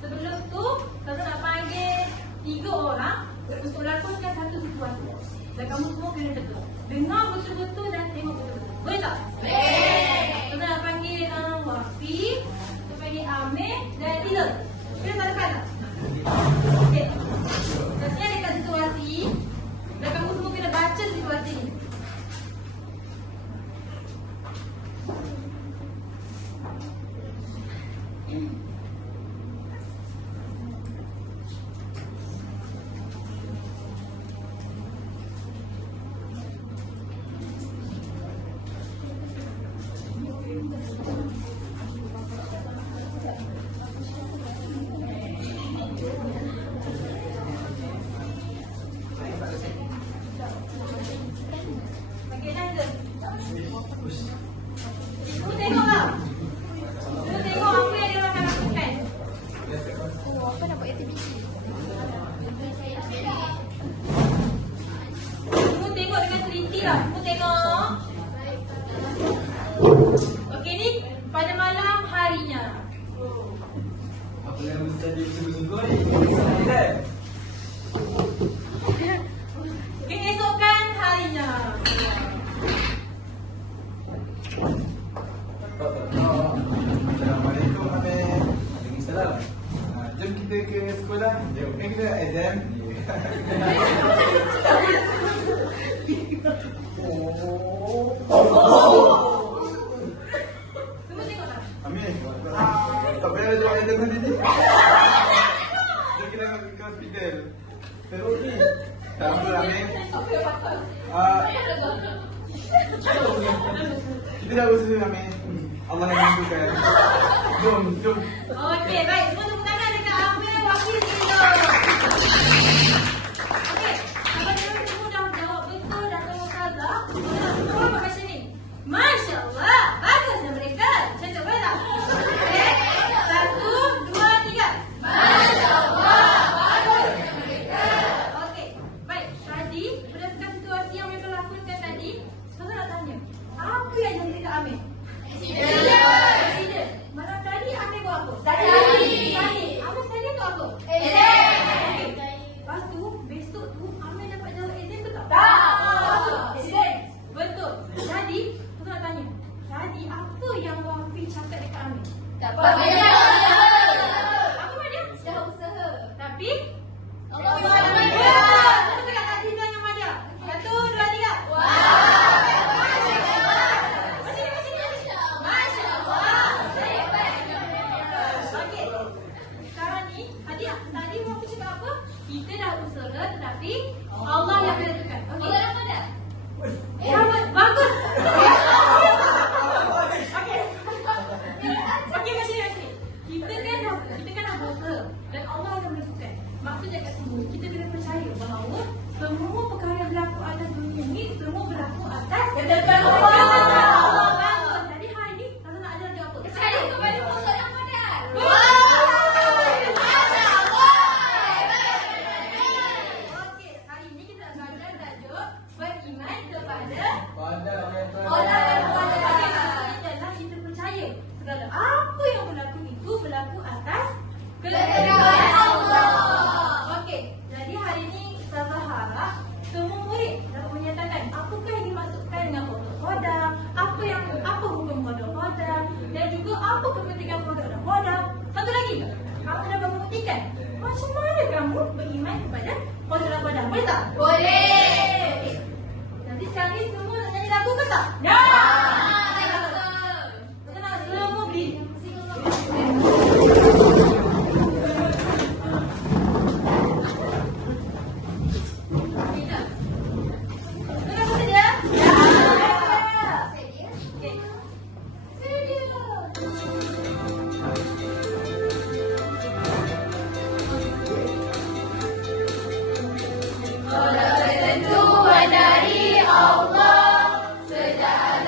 Sebelum tu, Ustazah nak panggil 3 orang untuk lakonkan satu situasi. Dan kamu semua kena betul. Dengar betul-betul dan tengok betul-betul. Boleh tak? Boleh. Ustazah nak panggil Wafi, kita panggil Amir dan Tila. Kita tak dekat tak? Okey. Saya dekat situasi dan kamu semua kena baca situasi ni. Kamu tengok tak? Kamu tengok apa yang dia akan lakukan. Apa nak buat aktiviti? Kamu tengok dengan teliti lah. Kamu tengok. Okey, ni pada malam harinya. Apa yang mesti disungguh-sungguh ni? Keesokan harinya. Assalamualaikum Amir. Waalaikumsalam. Jom kita ke sekolah. Jom. Kan kita exam. Kamu tengok tak? Amir. Tak payah jawab exam nanti ni. Jom kita ke hospital. Teruk ni. Tak apa Amir. Kita dah usaha Amir. Allah yang mampukan. Jom, jom. Okey, baik. Semua tepuk tangan dekat Amir Wakil Tila. Okey, apabila semua dah jawab betul dan tahu Ustazah, kita nak buat macam ni. Masya Allah, bagusnya mereka. Cantik boleh tak? Okey, 1, 2, 3. Masya Allah, bagusnya mereka. Okey, baik. Tadi, berdasarkan situasi yang mereka lakukan tadi, Ustazah nak tanya, apa yang jadi dekat Amir? Presiden. Malam tadi Amir buat apa? Tadi. Amir tadi tu apa? Okey. Lepas tu, besok tu Amir dapat jawab exam ke tak? Tak. Presiden. Betul. Jadi, aku nak tanya. Tadi apa yang Wafi cakap dekat Amir? Tak Apa dia? Dah usaha. Tapi? Allah Betul. Allah. Aku cakap tak Zina dengan Madia. 1, 2, 3. Kita dah usaha tetapi Allah yang menentukan. Okey. Allah dapat dah? Sama, bagus. Okey. Okey, macam ni. Kita kan dah berusaha dan Allah akan menentukan. Maksudnya kat sini kita kena percaya bahawa semua perkara yang berlaku atas dunia ni semua berlaku atas ketentuan Allah. Bagus. Jadi hari ni Tata nak ajar dia apa? Percaya kepada Musa dan Qaddar. Okey, hari ni kita nak belajar tajuk beriman kepada Pada Allah dan Qaddar. Okey, maksudnya adalah kita percaya segala apa yang berlaku itu berlaku atas Ketentuan Allah. Okey, jadi hari ni Ustazah harap semua murid dapat menyatakan apakah yang dimaksudkan dengan qada qadar, apa hukum qada qadar dan juga apa kepentingan qada qadar. Satu lagi, kamu dapat membuktikan macam mana kamu beriman kepada qada qadar. Boleh tak? Boleh. Okey. Nanti sekarang ni semua nak nyanyi lagu ke tak? Tenang, semua berdiri. Kenapa sedia? Ya. Okey. Ketentuan dari Allah, sejak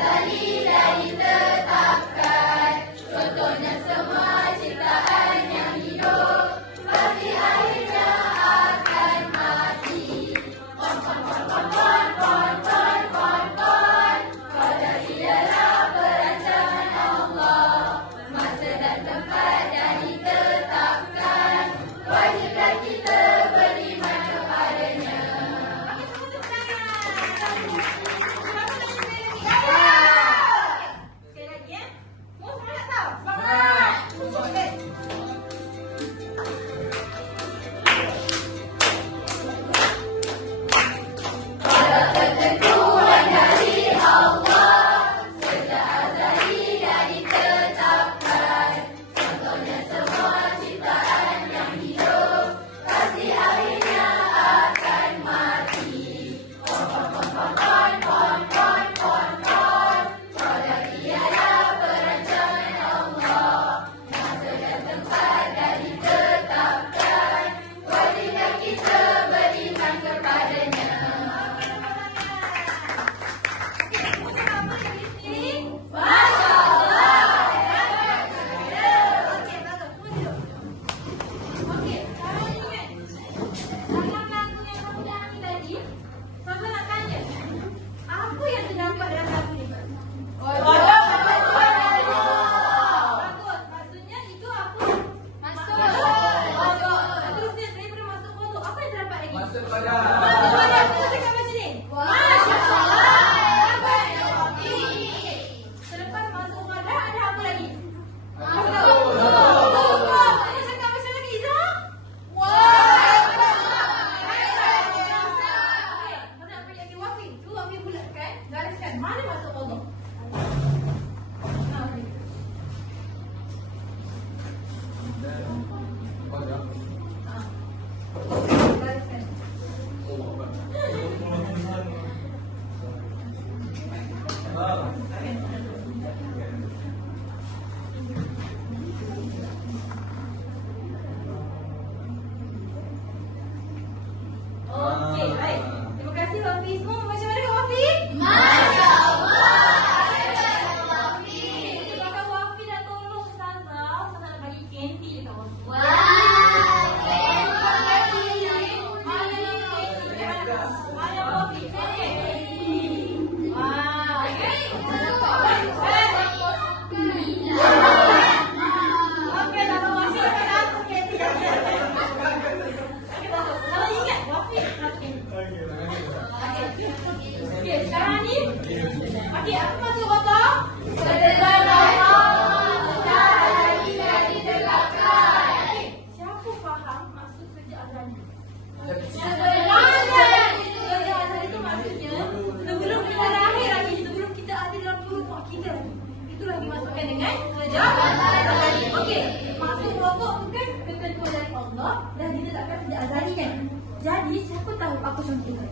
Allah dah ditetapkan sejak azali kan. Jadi siapa tahu apa contohnya?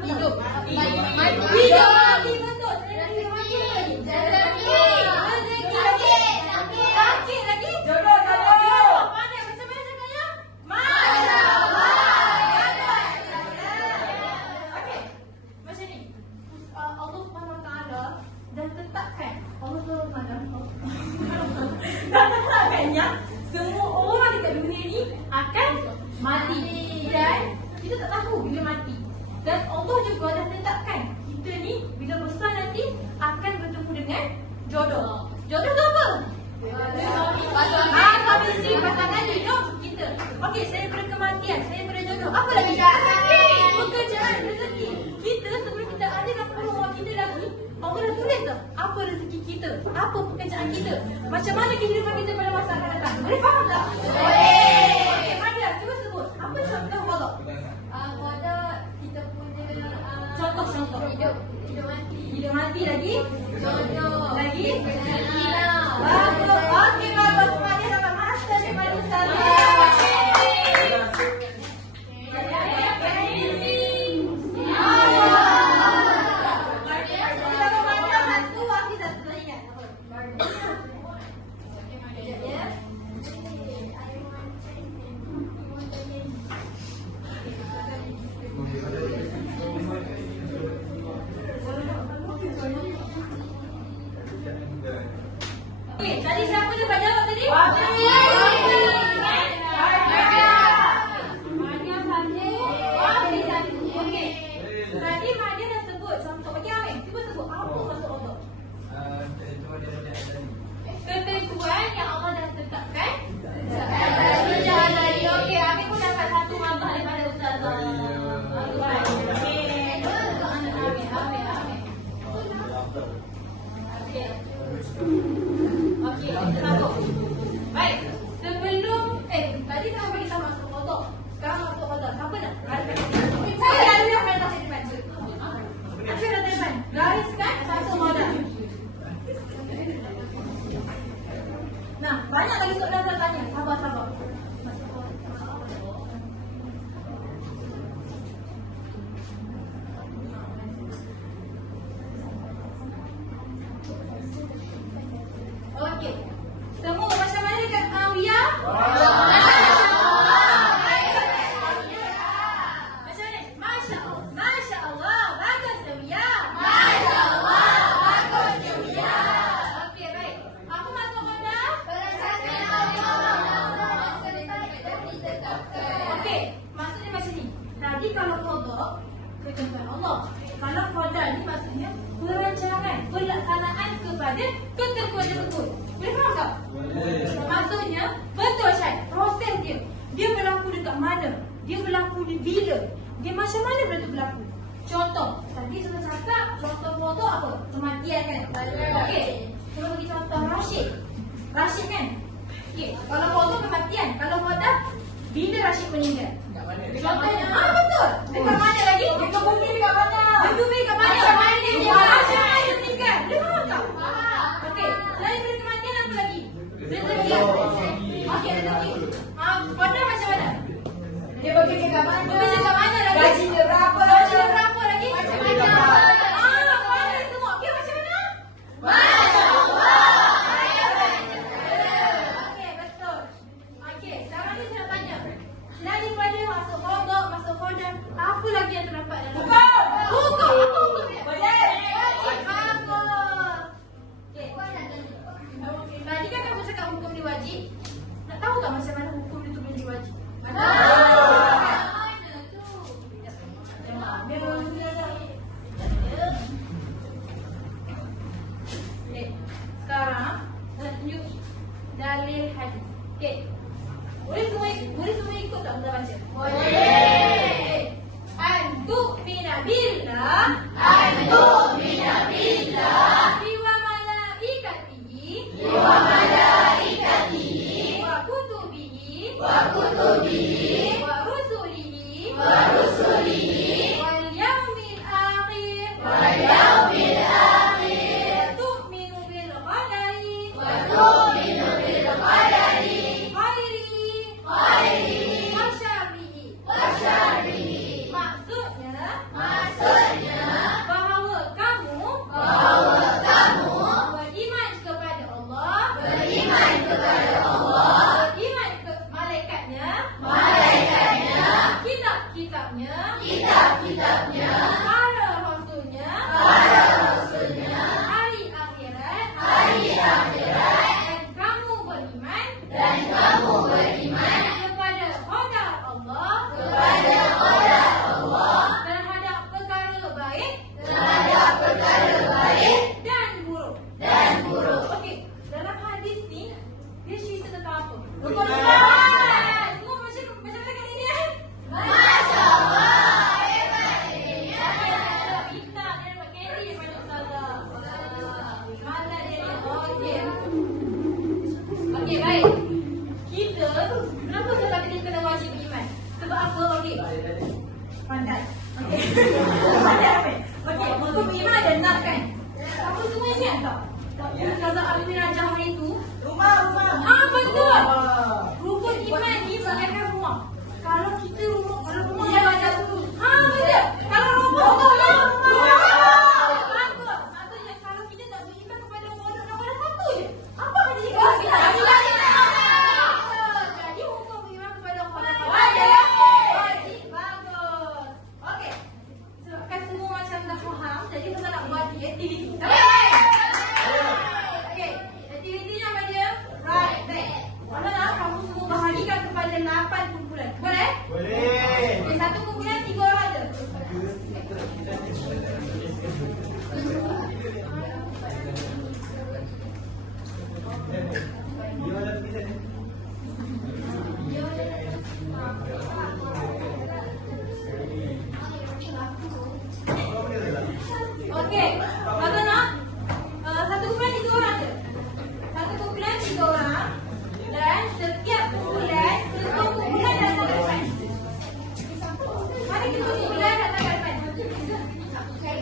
Hidup. Hidup mati betul. Rezeki mati lagi. Sakit lagi. Jodoh. Pandai macam mana cakapnya? Okey. Macam ni. Allah Subhanahu Wa Taala dah tetapkan. Allah Subhanahu Wa Taala dah tetapkannya semua orang dekat dunia ni akan mati. Dan kita tak tahu bila mati. Dan Allah juga dah tetapkan kita ni bila besar nanti akan bertemu dengan jodoh. Jodoh tu apa? Pasangan hidup kita. Okey, saya berkematian, saya berjodoh. Apa lagi? Pekerjaan, rezeki. Kita sebelum kita ada dalam rumah kita lagi, Allah dah tulis dah apa rezeki kita, apa pekerjaan kita, macam mana kehidupan kita pada masa akan datang. Boleh faham tak? Boleh. Okey, Maria, cuba sebut. Apa contoh Allah? Pada kita punya Contoh. Hidup mati lagi. jodoh. Lagi. Rezeki. Bagus. Okey, bagus. Maria dapat master daripada Ustazah. Okey, tadi siapa yang dapat jawab tadi? Maria satu. Wafi satu. Okey. Tadi Maria dah sebut contoh. Okey, Amin, cuba sebut apa maksud Allah? Ketentuan yang Allah dah tetapkan. Dari okey, Amin pun dapat satu markah daripada Ustazah. Amin. Okey, satu. Baik. Sebelum tadi dah bagi tahu masuk kodok. Sekarang masuk kodok. Siapa nak? Saya lalu yang main tasik depan. Asyik dah depan. Gariskan satu modal. Nah, banyak lagi soalan saya tanya. Sabar. Okey. Semua macam mana dekat Awiyah? Macam mana? Masya Allah. Bagus Awiyah. Okey, baik. Apa masuk modal? Okey, maksudnya macam ni. Tadi kalau kodok, ketentuan Allah. Kalau kodal ni maksudnya perancangan, pelaksanaan kepada ketentuan tersebut. Boleh faham tak? Maksudnya, betul Syed, proses dia. Dia berlaku dekat mana? Dia berlaku di bila? Dia macam mana benda tu berlaku? Contoh, tadi sudah cakap contoh kodok apa? Kematian kan? Okey, kita bagi contoh Rashid kan? Okey, kalau kodok kematian, kalau kodok bila Rashid meninggal? Contohnya, betul. Dekat mana lagi? Dekat bumi dekat mana? Macam mana dia meninggal? Dia faham tak? Okey, selain dari kematian apa lagi? Rezeki. Okey, rezeki. Pada macam mana? Dia bekerja kat mana? Bekerja kat mana lagi? Gaji dia berapa? Lagi? Macam-macam. Mana semua? Okey, macam mana? Okey, betul. Okey, sekarang ni saya nak tanya. Daripada masuk kodok, apa lagi yang terdapat dalam Hukum. Apa hukum dia? Wajib. Bagus. Okey. Tadi kan kamu cakap hukum dia wajib. Nak tahu tak macam mana hukum itu boleh diwajib? Sekarang saya tunjuk dalil hadis. Okey. Boleh semua ikut tak kita baca? Boleh. Antu'mina billah. Wa malaikatihi. Wa kutubihi. Wa rusulihi. Wal yawmil akhir. Tu'minu bil qadari. Khairi ada 8 kumpulan. Boleh? Boleh. Okay, satu kumpulan 3 orang je. Okey, kalau nak satu kumpulan 3 orang je. Satu kumpulan 3 orang dan setiap kumpulan ketua kumpulan datang ke depan. Mari ketua kumpulan datang ke depan.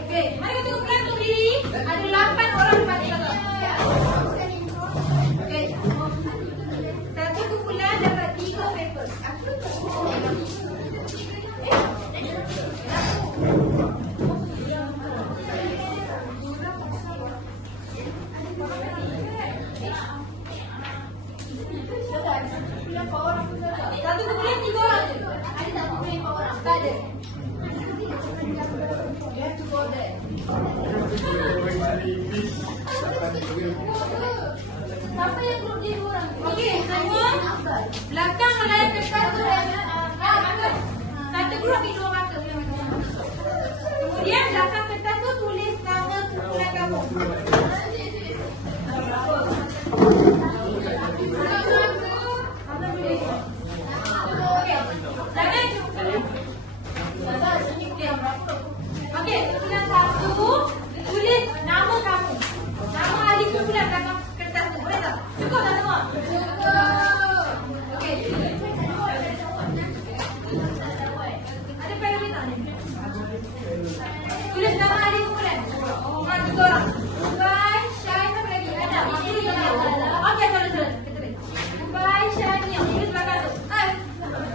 Okey, mari ketua kumpulan berdiri. Ada 8 orang depan kita. Okey. Satu kumpulan dapat 3 paper. Satu kumpulan 3 orang je. Ada tak kumpulan 4 orang? Tak ada. You have to go there. Siapa yang grup dia 2 orang? Okey, semua belakang melayan kertas tu marker. Satu grup ambil 2 marker. Kemudian belakang kertas tu tulis nama kumpulan kamu. Okey, kumpulan 1 tulis nama kamu. Nama ahli kumpulan belakang kertas tu. Boleh tak? Cukup tak semua? Cukup. Okey. Ada parameter tak ni? Tulis nama ahli kumpulan. 3 orang. Dubai, Syai, siapa lagi? Ada. Okey, terus. Dubai, Syai, tulis belakang tu.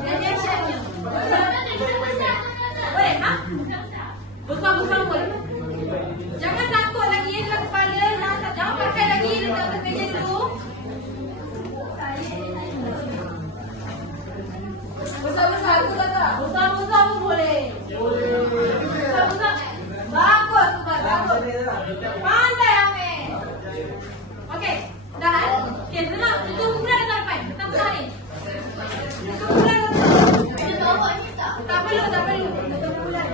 Daniel, Syai. Boleh? Ha? Besar-besar boleh. Jangan takut lagi dalam kepala. Jangan pakai lagi dekat atas meja dulu. Besar-besar aku kata. Besar-besar pun boleh. Besar-besar. Bagus, bagus. Pandai Amir. Okey. Dan okey, senang. Itu kumpulan datang depan. Datang besar ni. Itu kumpulan datang. Tak perlu. Itu kumpulan.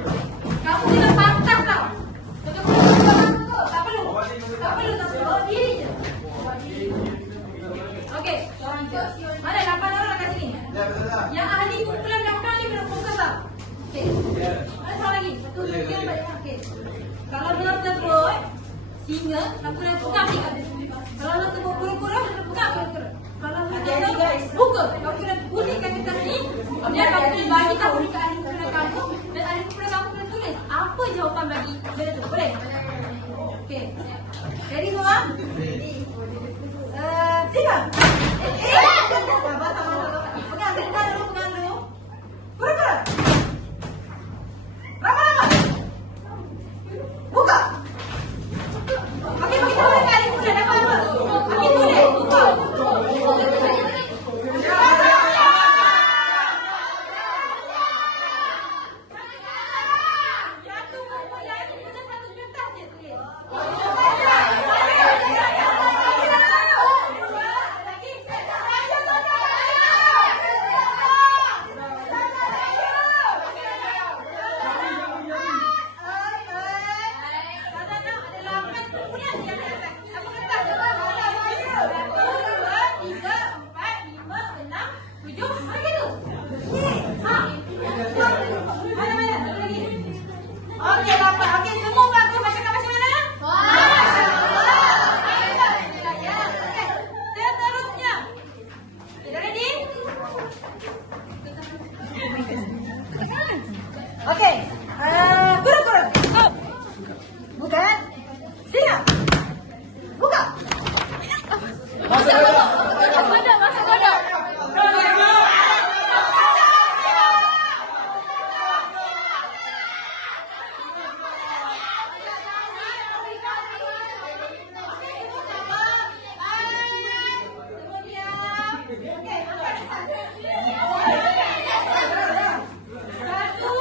Kamu kena pantas tau. Tak perlu. Diri je. Okey. Mana 8 orang kat sini? Yang ahli kumpulan belakang ni kena fokus tau. Okey. Ada soalan lagi? Betul. Okey. Kalau dia sebut singa, kamu kena pegang singa. Kalau dia sebut kura-kura, kena pegang kura-kura. Kalau dia sebut buka, kamu kena pusingkan kertas ni. Kemudian kamu kena bagi tahu dekat ahli kumpulan kamu. Dan ahli kumpulan kamu kena tulis apa jawapan bagi dia tu. Boleh? Okey. Ready semua? Singa. Sabar. Pegang dulu. Kura-kura. Lama-lama. Buka. Okey, bagi tahu dekat ahli kumpulan dapat apa? Okey, tulis. Buka. Satu kumpulan, kita satu kertas je tulis. Okey, dapat. Okey, semua bagus. Macam mana? Seterusnya. Dah ready? Okey. Kura-kura. Bukan. Singa. Buka. Masuk kodok. Satu,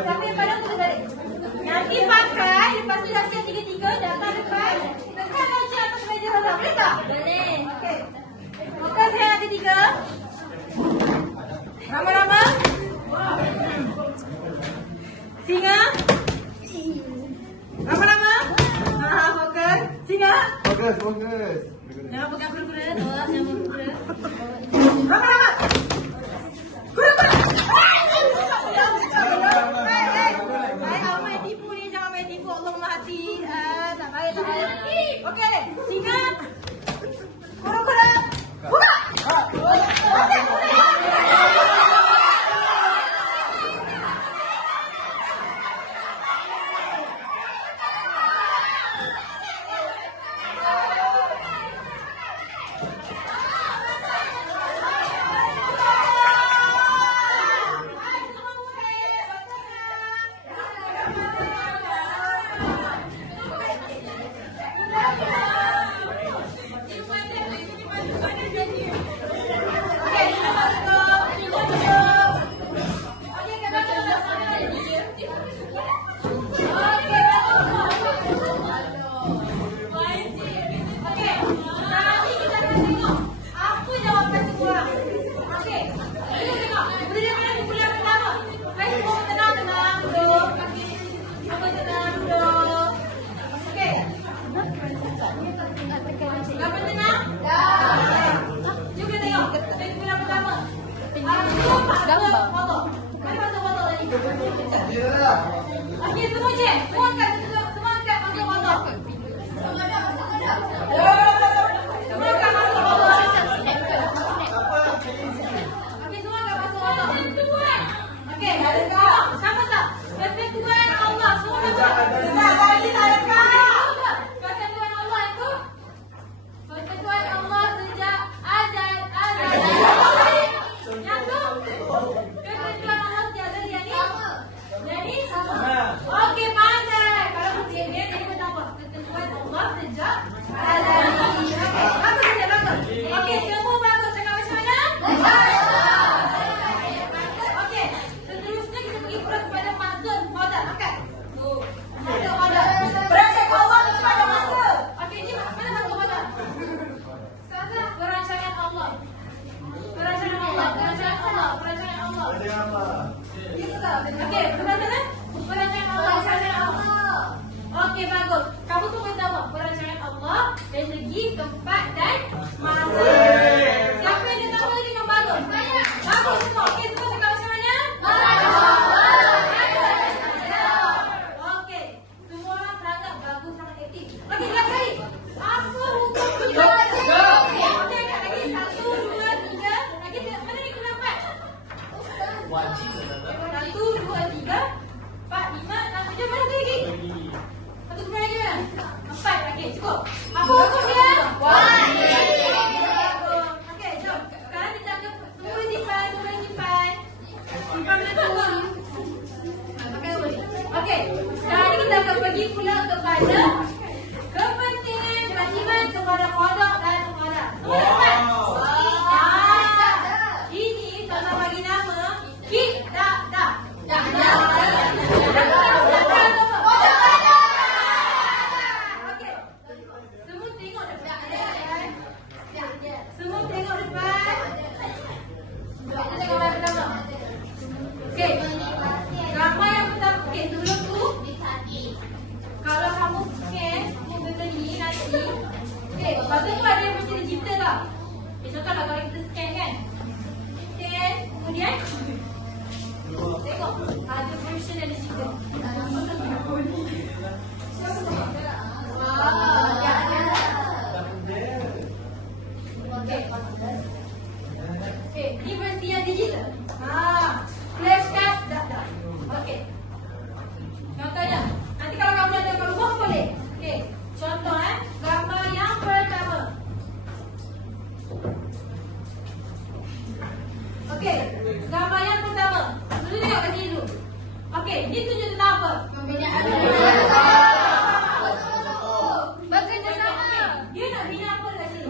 siapa yang pandang tu balik. Nanti pakai, lepas tu dah siap tiga-tiga, datang depan. Lekat aja atas meja Hazah. Boleh tak? Boleh. Okey. Okey, saya yang ketiga. Rama-rama. Singa. Rama-rama. Fokus. Singa. Fokus, fokus. Jangan pegang kura-kura. Jangan pegang kura-kura. Rama-rama. Kura-kura. Jangan main tipu ni. Jangan main tipu. Allah merhati. Tak baik, tak baik. Okey. Singa. Kura-kura. Buka. Okey. Okey, semua cek. Semua angkat masuk motor. Semua angkat masuk motor. Okey, semua angkat masuk motor. Okey, siapa tak? Persekutuan Allah. Semua dapat. Lagi tak dekat. Persekutuan Allah itu persekutuan Allah sejak azal. Yang tu persekutuan Allah sejak azal yang ni. Jadi okey, pandai. Kalau dia jadi apa? Ketentuan Allah sejak azal. Okey, bagus saja, bagus. Okey, semua bagus. Cakap macam mana? Okey, seterusnya kita pergi pula kepada mazhab qadar. Okey. Mazhab qadar. Perasaan Allah kepada masa. Okey, ni mana mazhab qadar? Ustazah, perancangan Allah. Perancangan Allah, perancangan Allah, perancangan Allah. Okey, sebelah sana. Perancangan Allah, perancangan Allah. Okey, bagus. Kamu tu boleh tahu perancangan Allah dari segi tempat dan masa. Siapa yang dia tahu lagi dengan bagus? Bagus semua. Okey, semua cakap macam mana? Okey, semua orang sangat bagus, sangat aktif. Okey, lihat sekali. Apa hukum kita? Okey, angkat lagi. 1, 2, 3. Lagi mana ni kena 4? 1, 2, 3, 4, 5, 6, 7. Mana tu lagi? Satu kemudian lagi mana? 4. Okey, cukup. Apa hukum dia? Okey, jom. Sekarang kita akan semua simpan. Simpan mana tu? Pakai dulu. Okey, sekarang ni kita akan pergi pula kepada kepentingan kewajiban kepada qada dan qadar. Semua dapat? Ini Ustazah bagi nama Kita. Okey. Semua tengok depan. Semua tengok depan. Kita tengok gambar pertama. Okey. Gambar yang pertama. Okey, sebelum tu kalau kamu scan benda ni nanti. Okey, lepas tu ada yang macam digital lah. Okay, contohlah kalau kita scan kan. Scan, kemudian tengok ada version yang digital. Okey, ni versi yang digital. Flash card dah. Okey. Contohnya, nanti kalau kamu nak tengok rumah boleh. Okey, contoh gambar yang pertama. Okey, gambar yang pertama. Dulu tengok kat sini dulu. Okey, ni tunjuk tentang apa? Bekerjasama. Dia nak bina apa kat sini?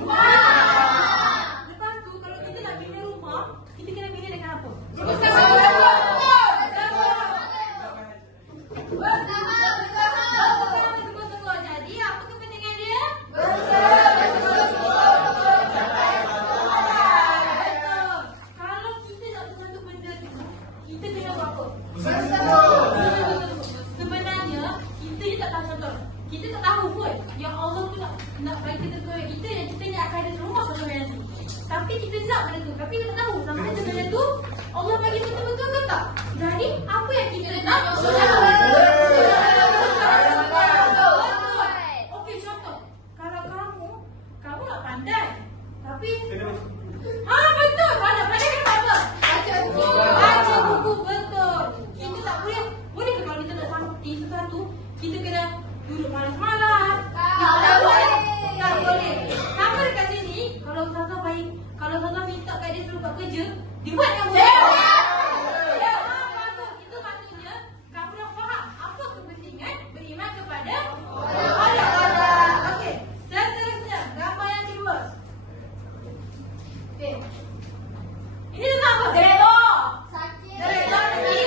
Lepas tu, kalau kita nak bina rumah, kita kena bina dengan apa? Tapi kita nak benda tu. Tapi kita tak tahu sama ada benda tu Allah bagi betul-betul ke tak. Jadi apa yang kita nak? Okey, contoh. Kalau kamu nak pandai. Tapi betul. Pandai kena apa? Baca buku, betul. Kita tak boleh ke kalau kita nak sampai sesuatu, kita kena duduk malas-malas. Tak boleh. Sama dekat sini, kalau Ustazah baik, kalau Ustazah minta kat dia suruh buat kerja, dia buat yang boleh. Itu maksudnya kamu dah faham apa kepentingan beriman kepada Allah. Okey, seterusnya gambar yang kedua. Okey. Ini tentang apa? Redha. Sakit. Redha lagi.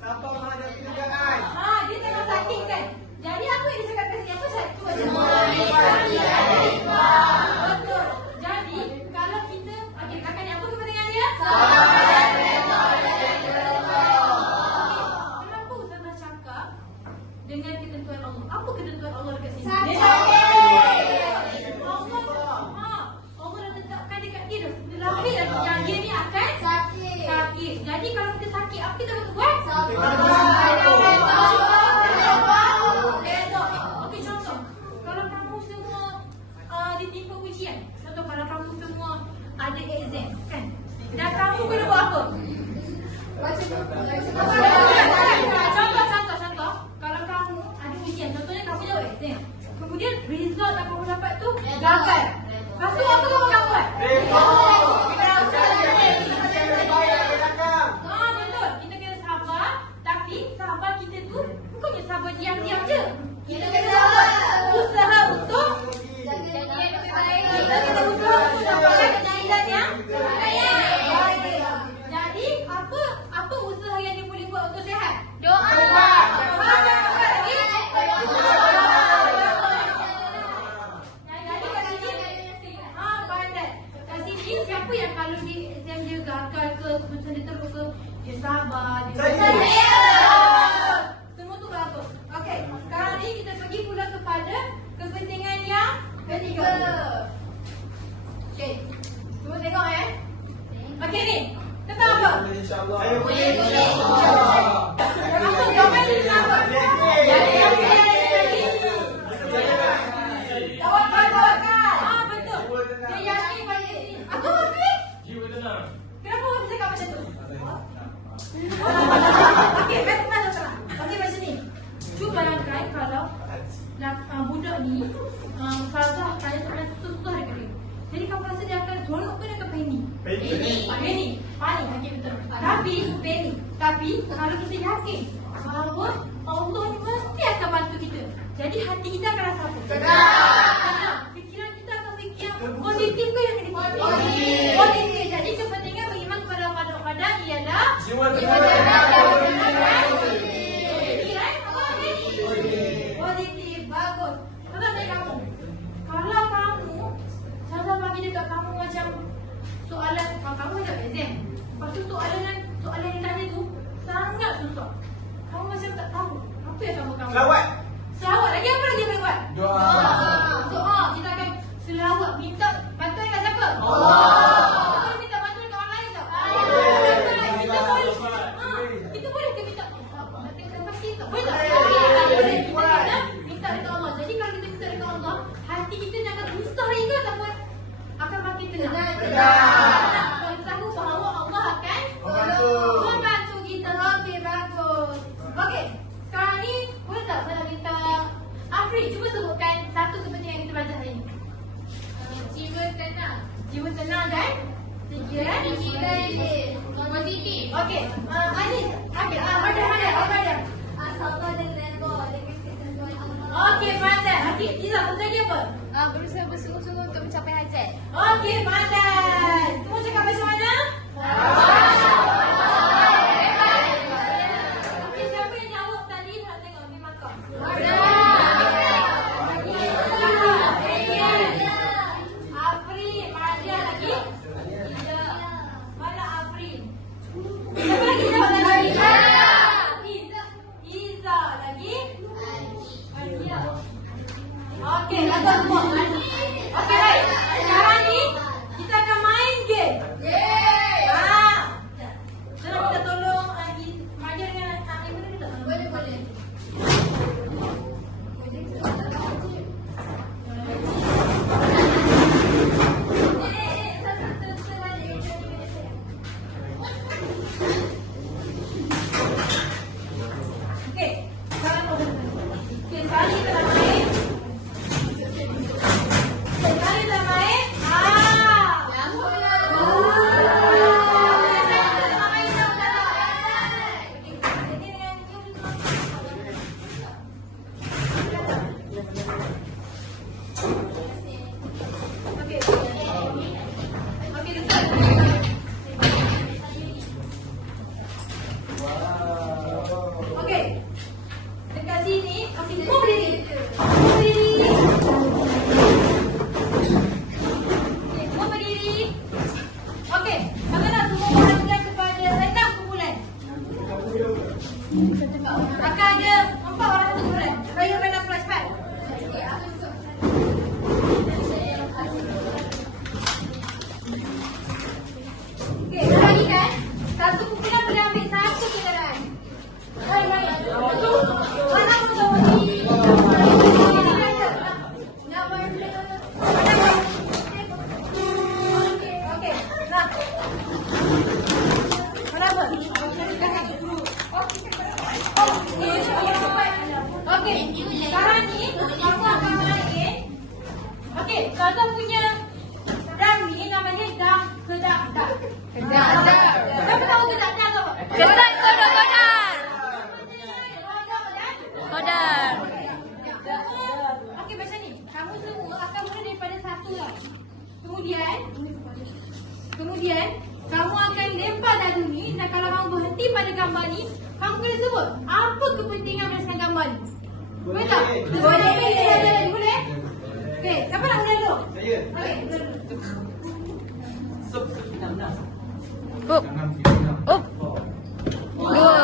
Siapa menghadapi dugaan? Dia tengah sakit kan? Jadi apa yang dia cakap kat sini? Apa saya? Cuba betul. Jadi kalau kita kakak ni apa kepentingan dia? Kenapa Ustazah cakap dengan ketentuan Allah? Apa ketentuan Allah dekat sini? Allah dah tetapkan dekat dia dah. Lahir yang dia ni akan sakit. Jadi kalau kita sakit, apa kita harus buat? Okey, contoh. Kalau kamu semua ditimpa ujian. Contoh kalau kamu semua ada exam kan? Dan kamu kena buat apa? Contoh. Kalau kamu ada ujian, contohnya kamu jawab exam. Kemudian result yang kamu dapat tu gagal. Lepas tu apa kamu nak buat? Betul. Kita kena sabar. Tapi sabar kita tu bukannya sabar diam-diam je. Kita kena usaha untuk kita usaha untuk dapatkan kejayaan yang baik. Jadi apa usaha yang dia boleh buat untuk sihat? Doa. Siapa yang kalau dia exam dia gagal ke, macam dia teruk ke, dia sabar, dia semua tu bagus. Okey, sekarang ni kita pergi pula kepada kepentingan yang ketiga. Okey, semua tengok Okey ni, tentang apa? InsyaAllah. Masuk jawapan ni tentang apa? Betul. Dia yakin pada sini. Apa Hafiz? Kenapa Hafiz cakap macam tu? Okey, best mana terang. Okey, macam ni. Cuba bayangkan kalau budak ni Ustazah tanya soalan susah dekat dia. Jadi kamu rasa dia akan tolong ke dia akan panik? Panik. Okey, betul. Tapi kalau kita yakin bahawa Allah ni mesti akan bantu kita. Jadi hati kita akan rasa apa? Tenang. Fikiran kita akan fikir yang positif ke yang negatif? Positif. Jadi kepentingan beriman kepada qadar ialah Jiwa positif. Bagus. Tentang dari kamu. Kalau kamu Ustazah bagi dekat kamu macam soalan, kamu ada exam. Lepas tu soalan yang tanya tu sangat susah. Kamu macam tak tahu apa yang kamu selawat lagi, apa lagi boleh buat? Doa. Kita akan selawat, minta bantuan dekat siapa? Allah. Kita minta bantuan dekat orang lain tau. Kita boleh ke minta dekat kita? Boleh tak? Boleh. Kita minta dekat Allah. Jadi kalau kita minta dekat Allah, hati kita ni akan susah lagi ke ataupun akan makin tenang? Tenang. Kalau kita tahu bahawa Allah akan membantu kita. Okey, bagus. Okey, sekarang ni boleh tak saya minta Afri, cuba sebutkan satu kepentingan yang kita belajar hari ini. Jiwa tenang dan fikiran positif. Okey, Anis, ada. Sabar dan redha dengan ketentuan Allah. Okey, pandai. Okey, Iza, kepentingan dia apa? Berusaha bersungguh-sungguh untuk mencapai hajat. Okey, pandai. Semua cakap macam mana? Okey, siapa yang jawab tadi? Nak tengok ni markah. Afrin, Maria lagi? Mana Afrin? Siapa lagi jawab tadi? Iza lagi? Okey, lagu semua. Okey, baik. Sekarang ni kita akan main game. Sekarang kita tolong Maja dengan Kak Ibu ni tak? Boleh. Okey. Sekarang okey, sekarang kita nak main. Sekarang kita nak main. Okey. Dekat sini, okey, semua berdiri. Semua berdiri. Okey, semua berdiri. Okey, mana nak semua perhatian kepada 6 kumpulan? Akan ada 4 orang satu kumpulan. Raya main 6 cepat. Okey, dah lagi kan? Satu kumpulan boleh ambil satu kenderaan. Hai. Mana pun okey. Nah. Kenapa? Okey. Sekarang ni aku akan main. Okey, Kaza punya dam ni namanya dam kedak-dak. Kedak-dak. Siapa tahu kedak-dak tu? Kedak kodar. Kodar. Okey, macam ni. Kamu semua akan mula daripada satu lah. Kemudian kamu akan lempar dadu ni dan kalau kamu berhenti pada gambar ni, kamu kena sebut apa kepentingan berdasarkan gambar ni. Boleh tak? Boleh? Boleh? Okey, siapa nak mula dulu? Saya. Okey, mula dulu. Up. Up. Dua.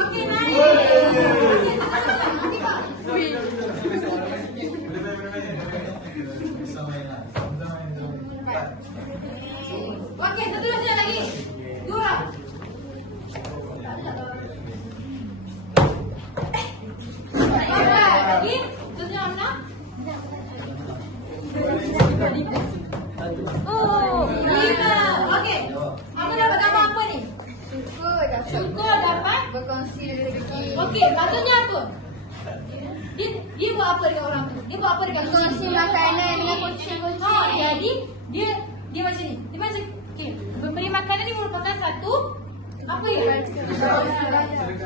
Okey, naik. Okey, satu lagi. Dua. Lagi. Terus mana? Oh. 5. Okey. Kamu dapat gambar apa ni? Syukur dapat berkongsi rezeki. Okey, maksudnya apa? Dia buat apa dengan orang tu? Dia buat apa dengan Berkongsi makanan dengan kucing-kucing. Jadi dia macam ni. Dia macam okey, memberi makanan ni merupakan satu apa ya?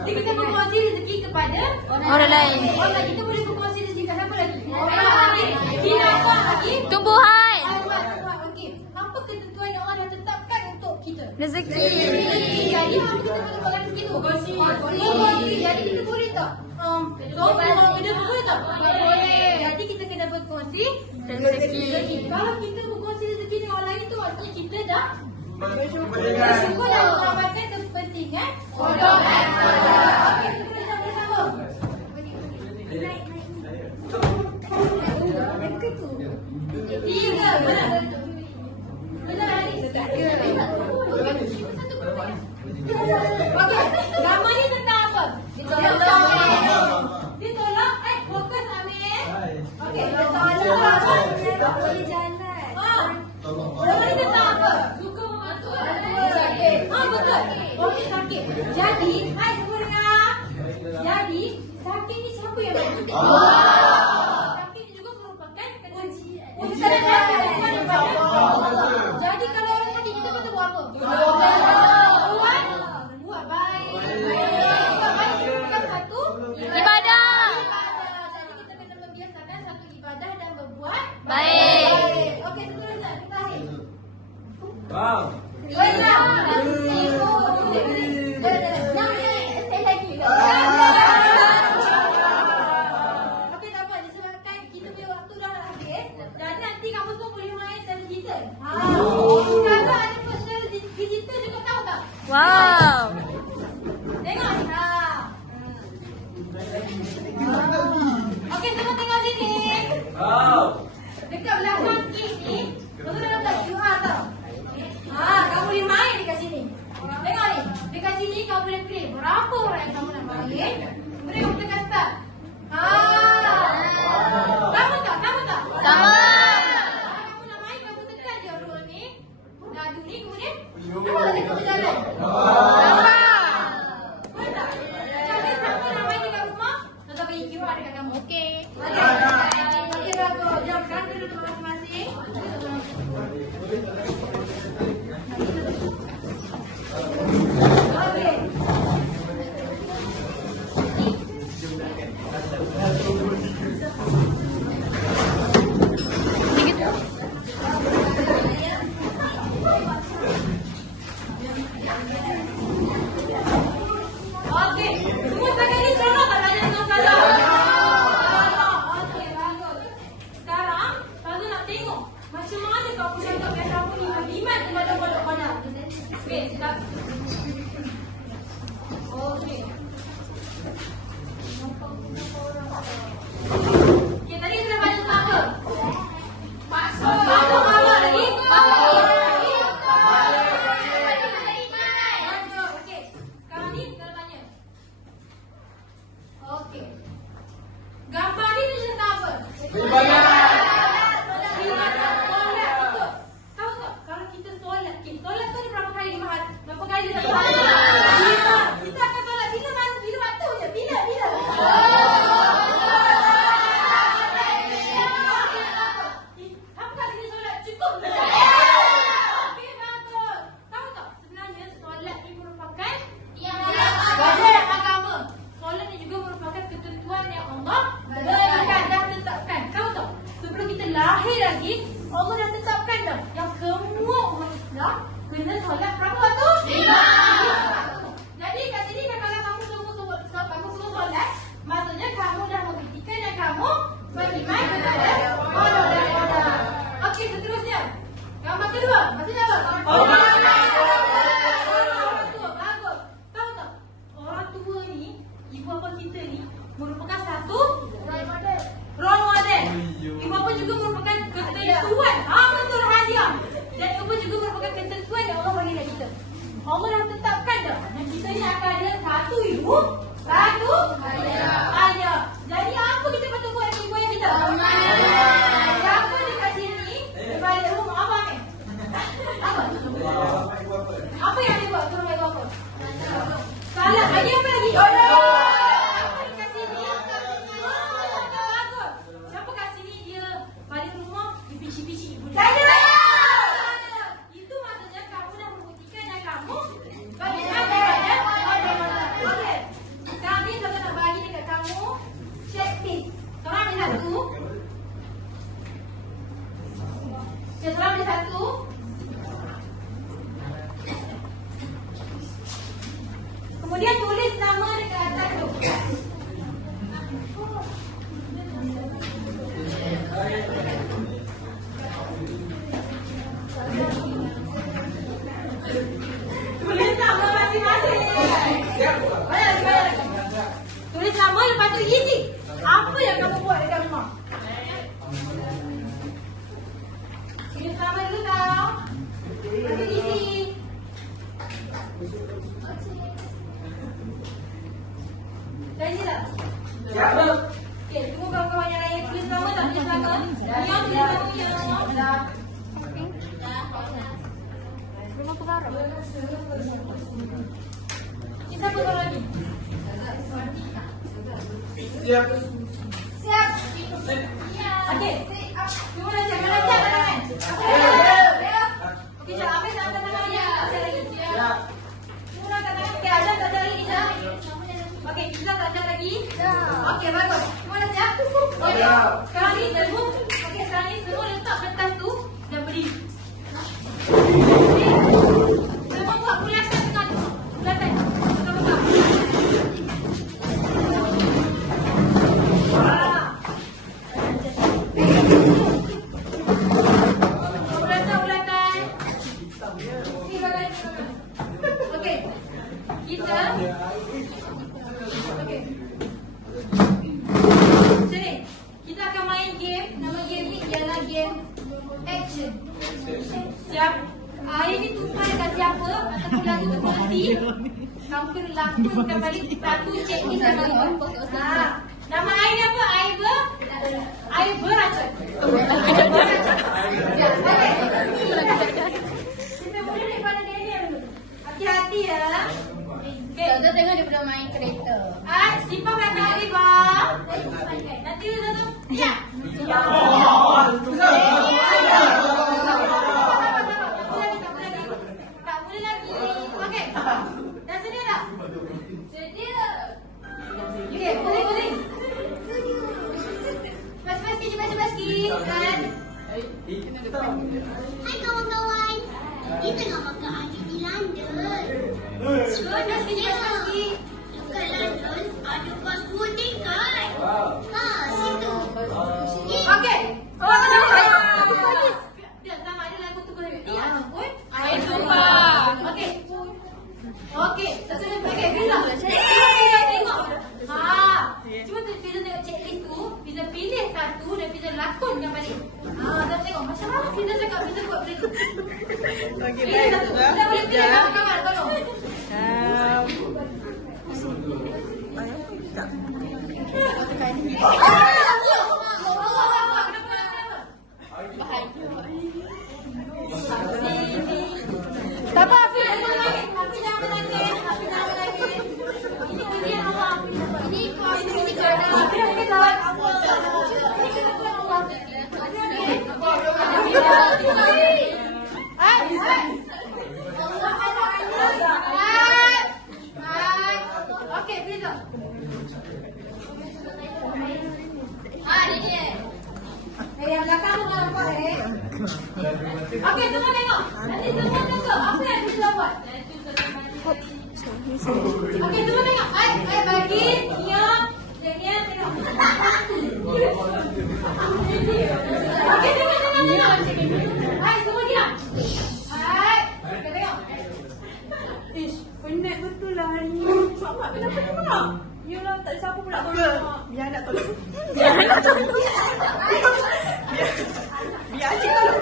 Jadi kita berkongsi rezeki kepada Orang lain. Orang lain. Kita boleh berkongsi rezeki kepada siapa lagi? Orang lagi. Binatang lagi. Tumbuhan. Okey. Apa ketentuan yang Allah dah tetapkan untuk kita? Rezeki. Jadi kita boleh buat rezeki tu. Berkongsi. Jadi kita boleh tak? Sombong kita boleh tak? Boleh. Jadi kita kena berkongsi Rezeki. Kalau kita berkongsi rezeki dengan orang lain tu maksudnya kita dah Kepentingan. bersyukur dan mengamalkan kepentingan orang lain. Okey, kita boleh sama-sama. Tiga. Benar ni. Okey, gambar ni tentang apa? Dia tolong. Fokus Amir. Okey, Boleh jalan. Orang ni tentang apa? Suka membantu orang sakit. Betul. Orang ni sakit. Jadi, hai semua dengar. Jadi, sakit ni siapa yang bantu? Sakit ni juga merupakan kunci. Jadi kalau orang sakit kita kata buat apa? Buat baik. Buat baik merupakan satu Ibadah. Jadi kita kena membiasakan satu ibadah dan berbuat Baik. Okey, seterusnya kita akhir. Wow. Benar. Stay lagi. Okey, tak apa. Disebabkan kita punya waktu dah habis. Dan nanti kamu semua boleh main secara digital. Sekarang ada personal digital juga, tahu tak? Wow. Tengok. Okey, semua tengok sini. Dekat belakang kek ni, lepas tu dalam QR tau. Kamu boleh main dekat sini. Tengok ni, dekat sini kamu boleh pilih berapa orang yang kamu nak main. Kemudian kamu tekan start. Sama tak? Sama tak? Sama. Kalau kamu nak main, kamu tekan je roll ni. Dadu ni, kemudian kamu nak kamu jalan. Sama. Boleh tak? Jadi siapa nak main dekat rumah, Tata bagi QR dekat kamu. Okey. Okey, bagus. Jom, sekarang kita duduk masing-masing. Okey. Okey, semua setakat ni seronok tak tanya tentang saja? Okey, bagus. Sekarang, Taza nak tengok macam mana kau boleh cakap yang kamu ni berlimat kepada kodok-kodok. Okey, sedap. Okey. Okey, tadi kita baca tentang apa? Masuk apa lagi? Okey, sekarang ni kita tanya. Okey. Gambar ni tulis tentang apa? Ibadat. Solat, betul. Tahu tak kalau kita solat, solat tu ada berapa kali lima hari? Berapa kali dia dapat pahala? 5. Kita akan solat bila waktu je. Bila? Apa kat sini solat cukup? Okey, bagus. Tahu tak sebenarnya solat ni merupakan badan agama. Solat ni juga merupakan ketentuan yang Allah berikan dan tetapkan. Tahu tak? Sebelum kita lahir lagi, Allah dah tetapkan dah yang semua umat Islam kena solat berapa waktu? 5 waktu. Jadi kat sini kalau kamu semua solat, maksudnya kamu dah membuktikan yang kamu beriman kepada Allah dan Allah. Okey, seterusnya. Gambar kedua, maksudnya apa? Orang tua, bagus. Tahu tak? Orang tua ni, ibu bapa kita ni merupakan satu role model. Ibu bapa juga merupakan ketentuan. Betul, hadiah. Dan ibu juga merupakan ketentuan yang Allah bagi dekat kita. Allah dah tetapkan dah. Dan kita ni akan ada satu ibu, satu ayah. Jadi apa kita patut buat dengan ibu ayah kita? Siapa dekat sini? Balik rumah abang ni. Apa? Apa yang dia buat ke rumah ibu bapa? Salah. Lagi apa lagi? Siapa dekat sini? Bagus. Siapa kat sini dia balik rumah, dia pici-pici ibu dia? Itu maksudnya kamu dah membuktikan yang kamu beriman kepada Allah. Okey. Sekarang ni saya nak bagi dekat kamu checklist. Sekarang ambil satu. Sekarang ambil satu. Kemudian tulis nama dekat atas tu. Tulis nama masing-masing. Banyak. Tulis nama, lepas tu isi. Apa yang kamu buat dekat rumah? Tulis nama dulu tau. Lepas tu isi. Dah isi tak? Okey, tunggu kawan-kawan yang lain tulis nama tak? Tulis nama. Yang tulis nama yang. Rumah pengarap. Kita apa kalau lagi? Siap. Okey. Semua dah siap. Mana siap? Okey, jom ambil tangan lagi. Saya lagi. Semua dah tangan. Okey, ada tak ada lagi? Okey, kita tak ada lagi. Okey, bagus. Semua dah siap? Okey. Sekarang ni semua. Okey, sekarang ni semua letak kertas tu dan berdiri. Semua buat bulatan tengah tu. Bulatan. Betul-betul. Bulatan. Okey. Kita. Okey. Sini. Kita akan main game. Nama game ni ialah game Action. Siap. Air ni tumpah dekat siapa ataupun lagu tu berhenti. Kamu kena lakonkan balik satu checklist yang bagi. Nama air ni apa? Air beracun. Ya, balik. Kita boleh daripada Daniel dulu. Hati-hati ya. Kita tengok dia pernah main kereta. Simpan belakang Riba. Nanti tu. Ya. Tak boleh lagi. Okey. Dah sedia tak? Sedia. Okey, boleh. Cepat sikit. Hai kawan-kawan. Kita nak makan adik di London. Cepat sikit. Dekat London ada bas 2 tingkat. Situ. Okey. Dia sama ada lagu tu berhenti ataupun air tumpah. Okey, terus pakai Fiza. Tengok. Cuba Fiza tengok checklist tu. Fiza pilih satu dan Fiza lakonkan balik. Dan tengok macam mana Fiza cakap Fiza buat benda tu. Okey, Pilih baik. satu. Kita boleh pilih kawan-kawan tolong. Tak apa, Hafiz jangan menangis. Ini ujian awak. Ini kerana Okey, Fiza. Yang belakang tu nampak Okey, semua tengok. Nanti semua tengok apa yang Fiza buat. Okey, semua tengok. Hai, bagi Nia, Daniel tengok. Okey, tengok. Hai, semua diam. Hai, okey tengok. Penat betul lah hari ni. Mak kenapa dia marah? Yalah, tak ada siapa pun nak tolong. Biar nak tolong. Biar Acik tolong.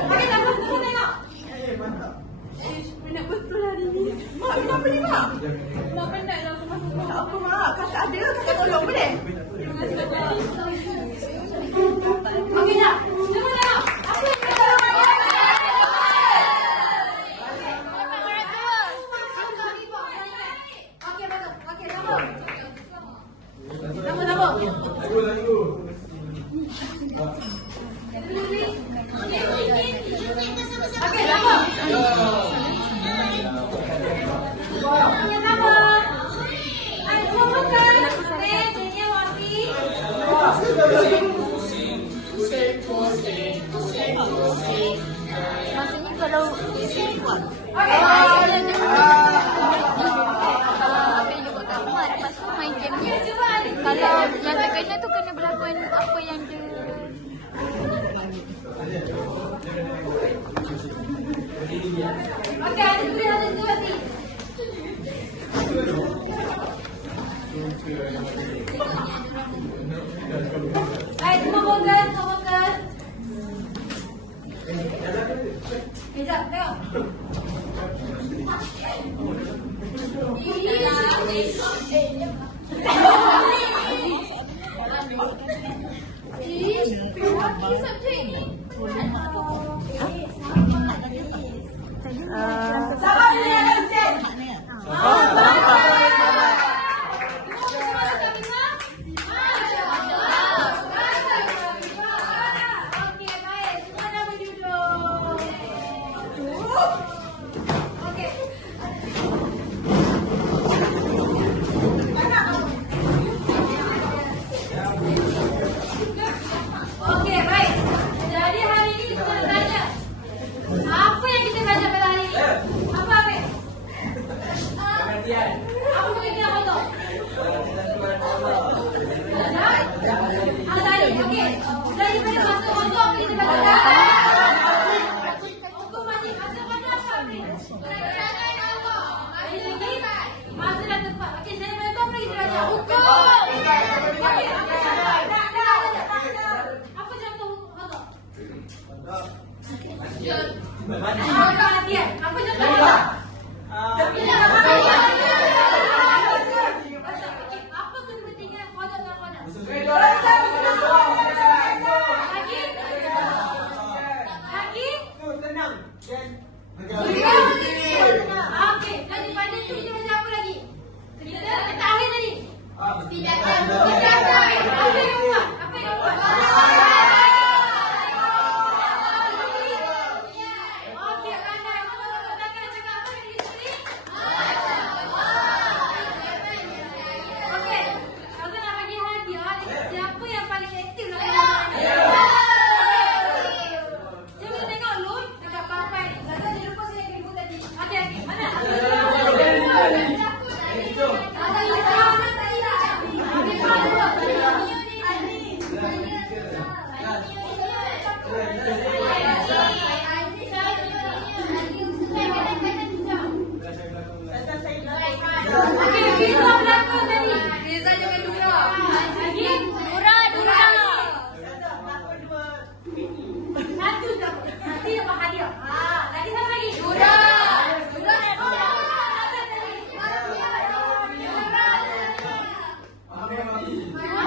Okey, nampak semua tengok. Penat betul hari ni. Mak kenapa ni mak? Mak penat lah aku masuk rumah. Tak apa mak. Kakak ada. Kakak tolong boleh? Okey dah. Semua tengok. Apa yang kita lakukan? Okey, betul. Okey, sama. Sama. Lagu. Okey, sama. Yang sama. Hai, semua makan. Okey, Daniel, Wafi. Maksudnya kalau Okey. apa yang dia buat kat rumah, lepas tu main game ni. Kalau yang terkena tu kena berlakuan apa yang dia. Okey, ada tu Wafi. Hai, semua fokus. Sekejap, tengok. Sabar dulu ya, Absen. Okey, baik. Semua dah berduduk. Okey. Okey, baik. Apa yang buat? Okey, pandai. Mama tepuk tangan cakap apa yang dia sini? Okey, Kaza nak bagi hadiah. Siapa yang paling aktif nak bagi hadiah? Jom kita tengok Lun dekat Papa ni. Kaza dia lupa saya yang ibu tadi. Okey, mana? Okey, Reza berlakon tadi. Reza jangan Dura. Lagi? Dura. Satu tak? Nanti dapat hadiah. Lagi satu lagi. Dura. Apa yang mati? Dura.